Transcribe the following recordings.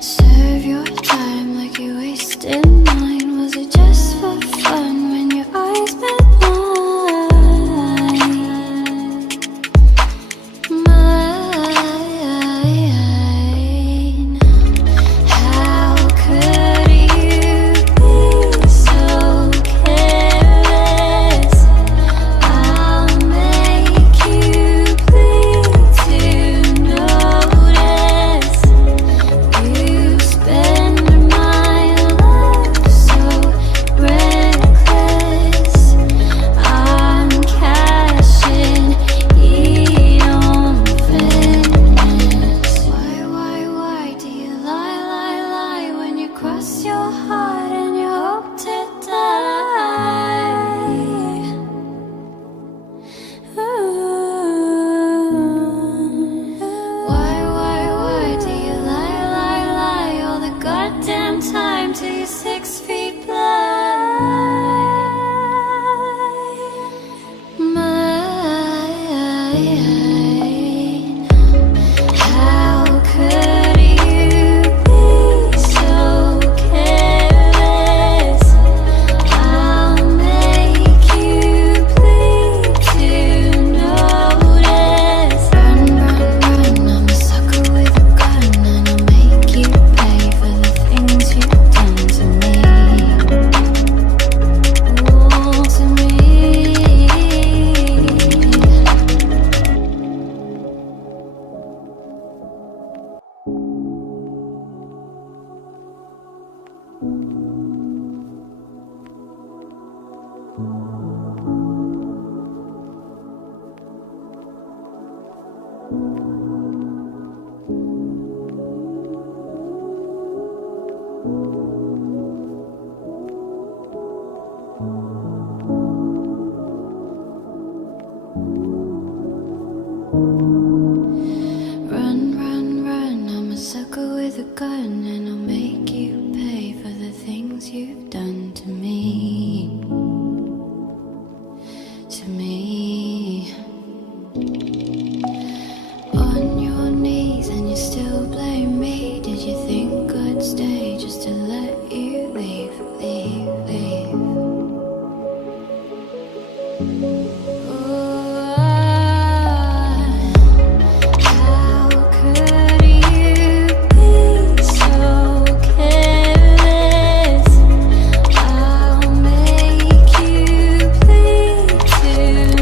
Serve your time like you wasted mine. Was it just for fun? Run, run, run, I'm a sucker with a gun, and I'll make you pay for the things you've done to me. To me. On your knees and you still blame me. Did you think I'd stay just to let you leave, leave, leave? How could you be so careless? I'll make you bleed to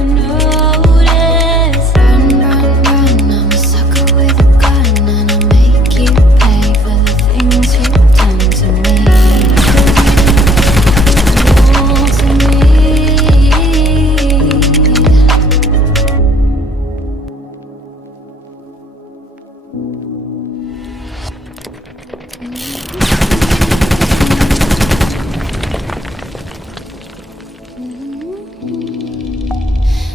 notice. Run, run, run, I'm a sucker with a gun, and I'll make you pay for the things you've done to me. To me.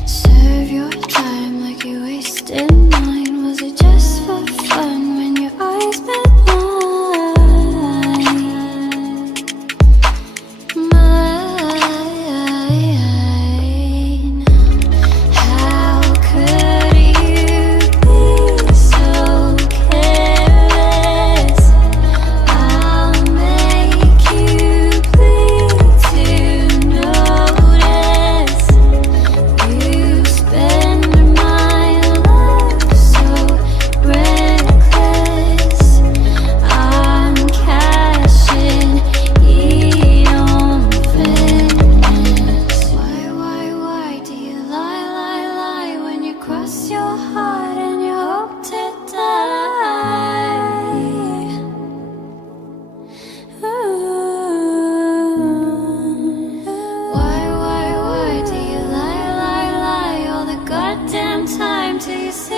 Serve your time like you wasted mine. Was it just for fun when your eyes met mine? Mine. How could you be so careless? I'll make you bleed to notice. You spend my love so reckless. I'm cashing in on fairness. Why do you lie when you cross your heart and you hope to die? Why do you lie all the goddamn time till you say